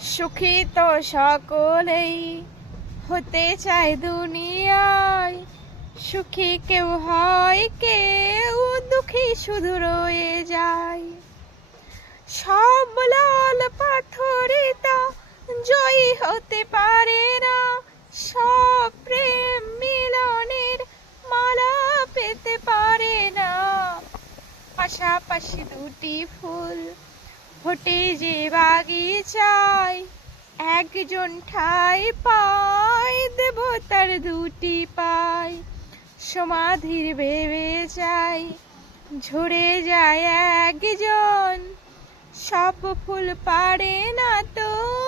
সুখী তো সকলেই হতে চায় দুনিয়ায়। সুখী কেউ হয়, কেউ দুঃখী শুধু রয়ে যায়। সব লাল পাথরে তা জয়ী হতে পারে না। সব প্রেম মিলনের মালা পেতে পারে না। পাশাপাশি দুটি ফুল ফোটে যে বাগিচায় একজন ঠাই পায় দেবতার দুটি পায় সমাধির ভেবে যায় ঝরে যায় একজন, সব ফুল পারে না তো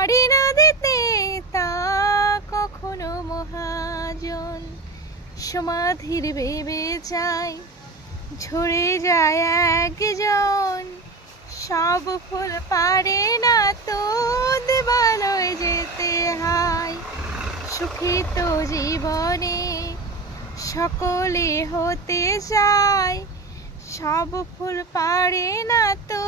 পারি না দিতে তা কখনো মহাজন। সমাধির ভেবে যায় ঝরে যায় একজন। সব ফুল পারে না তো দেবালয় যেতে হয়। সুখী তো জীবনে সকলে হতে চায়। সব ফুল পারে না তো